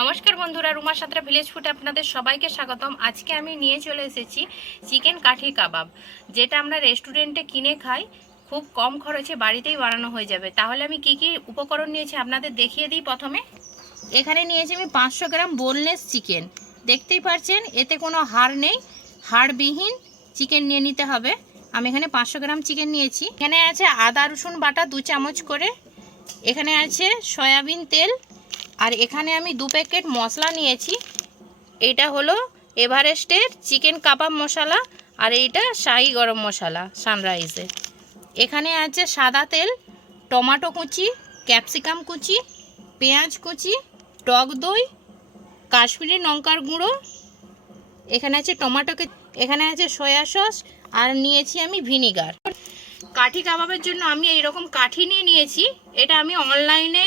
নমস্কার বন্ধুরা, রুমার সাঁতরা ভিলেজ ফুড আপনাদের সবাইকে স্বাগতম। আজকে আমি নিয়ে চলে এসেছি চিকেন কাঠি কাবাব, যেটা আমরা রেস্টুরেন্টে কিনে খাই। খুব কম খরচে বাড়িতেই বানানো হয়ে যাবে। তাহলে আমি কি কি উপকরণ নিয়েছি আপনাদের দেখিয়ে দিই। প্রথমে এখানে নিয়েছি আমি 500 গ্রাম বোনলেস চিকেন। দেখতেই পাচ্ছেন এতে কোনো হাড় নেই, হাড়বিহীন চিকেন নিয়ে নিতে হবে। আমি এখানে 500 গ্রাম চিকেন নিয়েছি। এখানে আছে আদা রসুন বাটা 2 চামচ করে, এখানে আছে সয়াবিন তেল, আর এখানে আমি 2 প্যাকেট মশলা নিয়েছি। এটা হলো এভারেস্টের চিকেন কাবাব মশলা, আর এইটা শাহি গরম মশলা সানরাইজের। এখানে আছে সাদা তেল, টমেটো কুচি, ক্যাপসিকাম কুচি, পেঁয়াজ কুচি, টক দই, কাশ্মীরি লঙ্কার গুঁড়ো, এখানে আছে টমেটোকে, এখানে আছে সয়া সস, আর নিয়েছি আমি ভিনিগার। কাঠি কাবাবের জন্য আমি এইরকম কাঠি নিয়েছি। এটা আমি অনলাইনে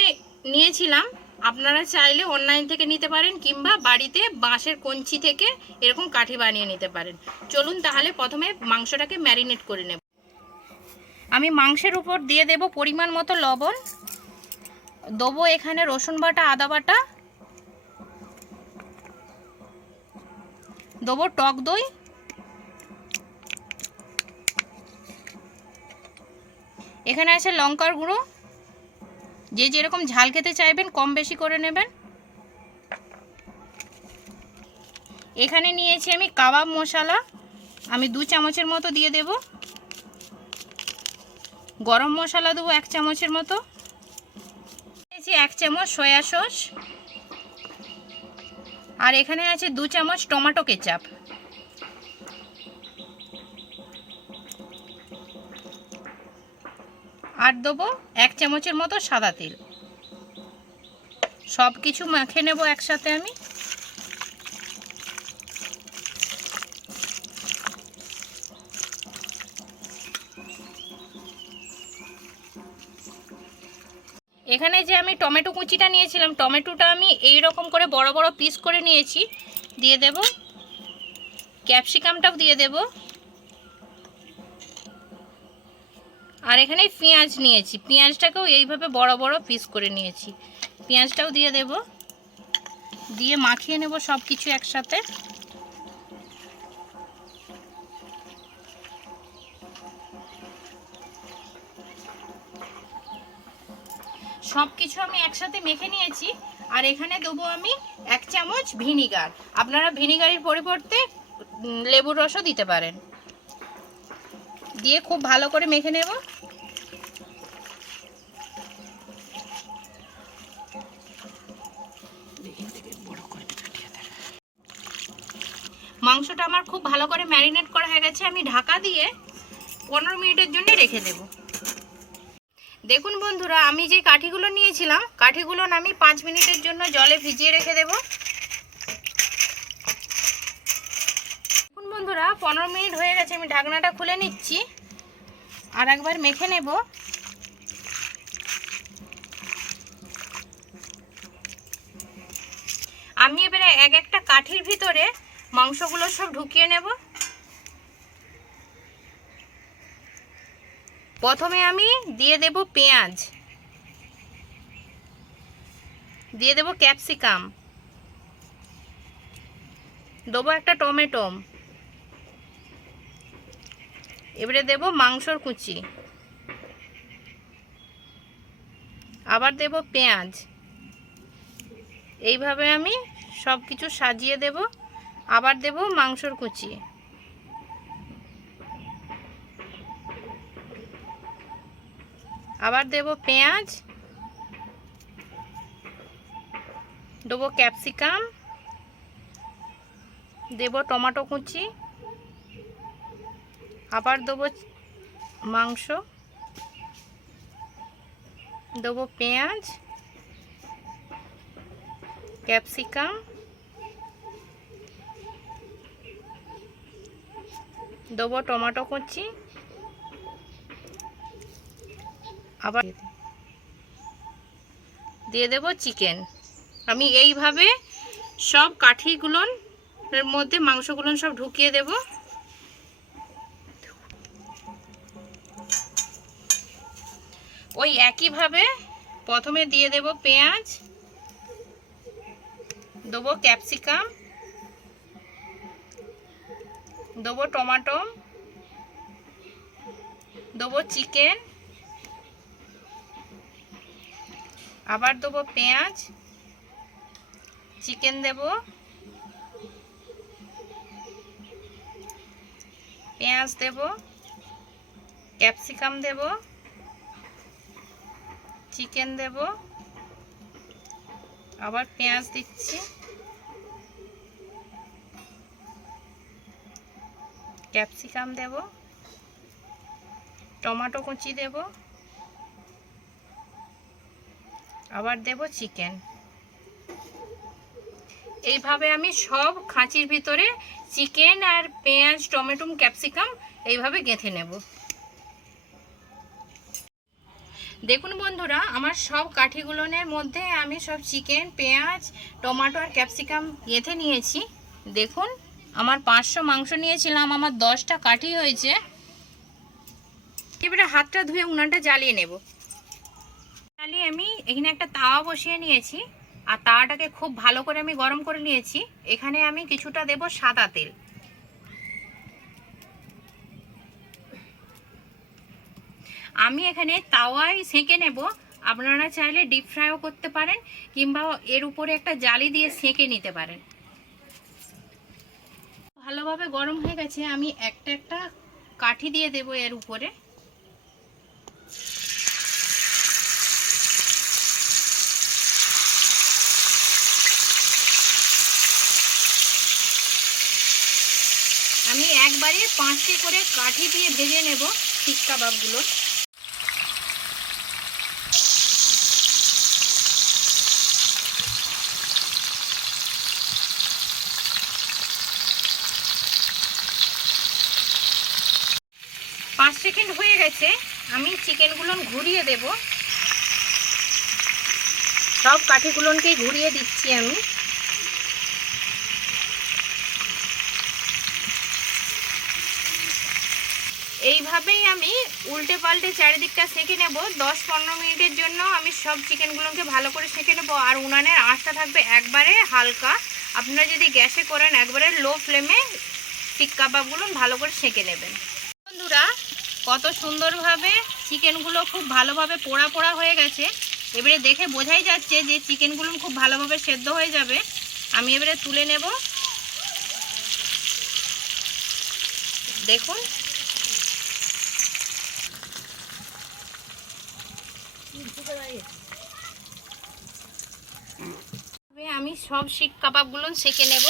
নিয়েছিলাম, আপনারা চাইলে অনলাইন থেকে নিতে পারেন, কিংবা বাড়িতে বাঁশের কঞ্চি থেকে এরকম কাঠি বানিয়ে নিতে পারেন। চলুন তাহলে প্রথমে মাংসটাকে ম্যারিনেট করে নেব। আমি মাংসের উপর দিয়ে দেব পরিমাণ মতো লবণ, দেবো এখানে রসুন বাটা, আদা বাটা, দেবো টক দই, এখানে আছে লঙ্কার গুঁড়ো, যে যেরকম ঝাল খেতে চাইবেন কম বেশি করে নেবেন। এখানে নিয়েছি আমি কাবাব মশলা, আমি 2 চামচের মতো দিয়ে দেব। গরম মশলা দেবো 1 চামচের মতো। নিয়েছি 1 চামচ সয়া সস, আর এখানে আছে 2 চামচ টমেটো কেচাপ। আর দেবো 1 চামচের মতো সাদা তেল। সব কিছু মাখে নেব একসাথে আমি। এখানে যে আমি টমেটো কুচিটা নিয়েছিলাম, টমেটোটা আমি এই রকম করে বড় বড় পিস করে নিয়েছি, দিয়ে দেব। ক্যাপসিকামটাও দিয়ে দেব, আর এখানে পেঁয়াজ নিয়েছি, পেঁয়াজটাকেও এইভাবে বড় বড় পিস করে নিয়েছি, পেঁয়াজটাও দিয়ে দেব। দিয়ে মাখিয়ে নেব সব কিছু একসাথে। সব কিছু আমি একসাথে মেখে নিয়েছি। আর এখানে দেবো আমি 1 চামচ ভিনিগার। আপনারা ভিনিগারের পরিবর্তে লেবুর রসও দিতে পারেন। দিয়ে খুব ভালো করে মেখে নেব। মাংসটা আমার খুব ভালো করে ম্যারিনেট করা হয়ে গেছে। আমি ঢাকা দিয়ে 15 মিনিটের জন্য রেখে দেব। দেখুন বন্ধুরা, আমি যে কাঠিগুলো নিয়েছিলাম, কাঠিগুলো আমি 5 মিনিটের জন্য জলে ভিজিয়ে রেখে দেব। দেখুন বন্ধুরা, 15 মিনিট হয়ে গেছে। আমি ঢাকনাটা খুলে নিচ্ছি, আর একবার মেখে নেব। আমি এবারে একটা কাঠির ভিতরে মাংসগুলো সব ঢুকিয়ে নেব। প্রথমে আমি দিয়ে দেব পেঁয়াজ, দিয়ে দেব ক্যাপসিকাম, দেবো একটা টমেটো, এবারে দেব মাংসর কুচি, আবার দেব পেঁয়াজ। এইভাবে আমি সব কিছু সাজিয়ে দেব। আবার দেব মাংসর কুচি, আবার দেব পেঁয়াজ, দেবো ক্যাপসিকাম, দেব টমেটো কুচি, আবার দেবো মাংস, দেবো পেঁয়াজ, ক্যাপসিকাম, দেবো টমেটো কুচি, আবার দিয়ে দেব চিকেন। আমি এইভাবে সব কাঠিগুলোর মধ্যে মাংসগুলো সব ঢুকিয়ে দেব। ওই একইভাবে প্রথমে দিয়ে দেব পেঁয়াজ, দেবো ক্যাপসিকাম, দেবো টমেটো, দেবো চিকেন, আবার দেবো পেঁয়াজ, চিকেন দেব, পেঁয়াজ দেব, ক্যাপসিকাম দেব, চিকেন দেব, আবার পেঁয়াজ দিচ্ছি, ক্যাপসিকাম দেব, টমেটো কুচি দেব, আবার দেব চিকেন। এইভাবে আমি সব খাঁচির ভিতরে চিকেন আর পেঁয়াজ, টমেটো, ক্যাপসিকাম এইভাবে গেঁথে নেব। দেখুন বন্ধুরা, আমার সব কাঠিগুলোনের মধ্যে আমি সব চিকেন, পেঁয়াজ, টমেটো আর ক্যাপসিকাম গেঁথে নিয়েছি। দেখুন, আমার 500 মাংস নিয়েছিলাম, আমার 10টা কাঠি হয়েছে। এবারে হাতটা ধুয়ে উনানটা জ্বালিয়ে নেব। জ্বালিয়ে আমি এখানে একটা তাওয়া বসিয়ে নিয়েছি, আর তাওয়াটাকে খুব ভালো করে আমি গরম করে নিয়েছি। এখানে আমি কিছুটা দেব সাদা তেল। আমি এখানে তাওয়ায় সেঁকে নেব। আপনারা চাইলে ডিপ ফ্রাইও করতে পারেন, কিংবা এর উপরে একটা জালি দিয়ে সেঁকে নিতে পারেন। ভালোভাবে গরম হয়ে গেছে, আমি একটা একটা কাঠি দিয়ে দেব এর উপরে। আমি একবারে 5টি করে কাঠি দিয়ে ভেজে নেব শিক কাবাবগুলো। পাঁচ সেকেন্ড হয়ে গেছে, আমি চিকেনগুলো ঘুরিয়ে দেব। সব কাঠিগুলোকেই ঘুরিয়ে দিচ্ছি আমি। এইভাবেই আমি উল্টে পাল্টে চারিদিকটা সেঁকে নেব। 10-15 মিনিটের জন্য আমি সব চিকেনগুলোকে ভালো করে সেঁকে নেব। আর উনানের আঁচটা থাকবে একবারে হালকা। আপনারা যদি গ্যাসে করেন একবারে লো ফ্লেমে শিক কাবাবগুলো ভালো করে সেঁকে নেবেন। বন্ধুরা, কত সুন্দরভাবে চিকেনগুলো খুব ভালোভাবে পোড়া পোড়া হয়ে গেছে। এবারে দেখে বোঝাই যাচ্ছে যে চিকেনগুলো খুব ভালোভাবে সেদ্ধ হয়ে যাবে। আমি এবারে তুলে নেব। দেখুন, আমি সব শিক কাবাবগুলো সেঁকে নেব।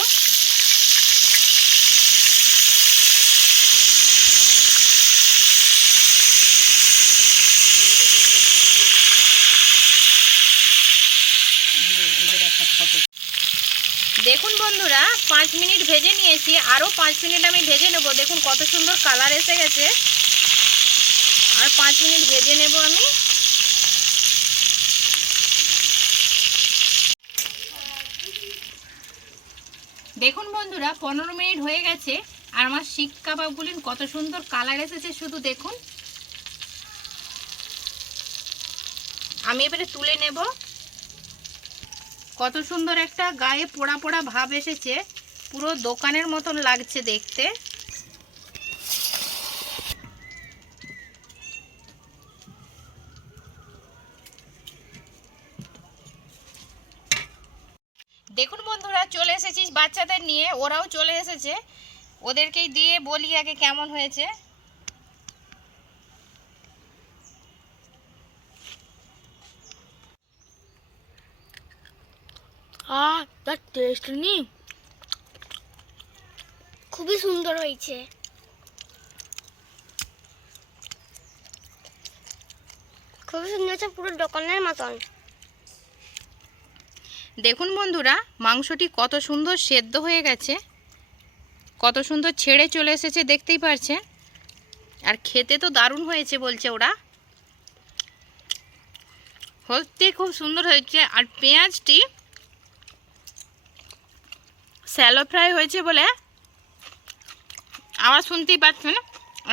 দেখুন বন্ধুরা, 5 মিনিট ভেজে নিয়েছি, আরও 5 মিনিট আমি ভেজে নেব। দেখুন কত সুন্দর কালার এসে গেছে। আর 5 মিনিট ভেজে নেব আমি। দেখুন বন্ধুরা, 15 মিনিট হয়ে গেছে, আর আমার শিক কাবাবগুলি কত সুন্দর কালার এসেছে শুধু দেখুন। আমি এবারে তুলে নেব। কত সুন্দর একটা গায়ে পোড়া পোড়া ভাব এসেছে, পুরো দোকানের মতন লাগছে দেখতে। দেখুন বন্ধুরা, চলে এসেছি বাচ্চাদের নিয়ে, ওরাও চলে এসেছে। ওদেরকেই দিয়ে বলি আগে কেমন হয়েছে। তার টেস্ট নেই, খুবই সুন্দর হয়েছে। খুবই সুন্দর হয়েছে, পুরো দোকানের মতন। দেখুন বন্ধুরা, মাংসটি কত সুন্দর সেদ্ধ হয়ে গেছে, কত সুন্দর ছেড়ে চলে এসেছে দেখতেই পারছেন। আর খেতে তো দারুণ হয়েছে বলছে ওরা, সত্যি খুব সুন্দর হয়েছে। আর পেঁয়াজটি স্যালো ফ্রাই হয়েছে বলে আওয়াজ শুনতেই পাচ্ছেন,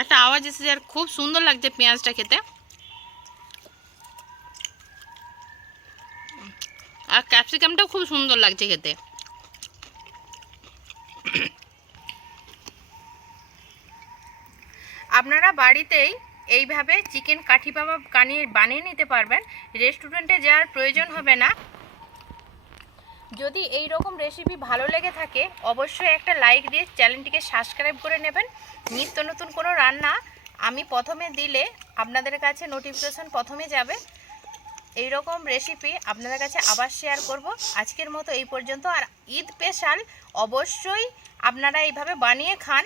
একটা আওয়াজ এসেছে। আর খুব সুন্দর লাগছে পেঁয়াজটা খেতে। আর ক্যাপসিকামটাও খুব সুন্দর লাগছে খেতে। আপনারা বাড়িতেই এইভাবে চিকেন কাঠি কাবাব বানিয়ে নিতে পারবেন, রেস্টুরেন্টে যাওয়ার প্রয়োজন হবে না। যদি এই রকম রেসিপি ভালো লেগে থাকে অবশ্যই একটা লাইক দিয়ে চ্যানেলটিকে সাবস্ক্রাইব করে নেবেন। নিত্য নতুন কোনো রান্না আমি প্রথমে দিলে আপনাদের কাছে নোটিফিকেশন প্রথমে যাবে। এই রকম রেসিপি আপনাদের কাছে আবার শেয়ার করব। আজকের মতো এই পর্যন্ত। আর ঈদ স্পেশাল অবশ্যই আপনারা এইভাবে বানিয়ে খান।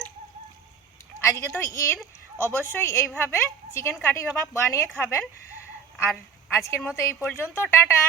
আজকে তো ঈদ, অবশ্যই এইভাবে চিকেন কাঠি কাবাব বানিয়ে খাবেন। আর আজকের মতো এই পর্যন্ত, টাটা।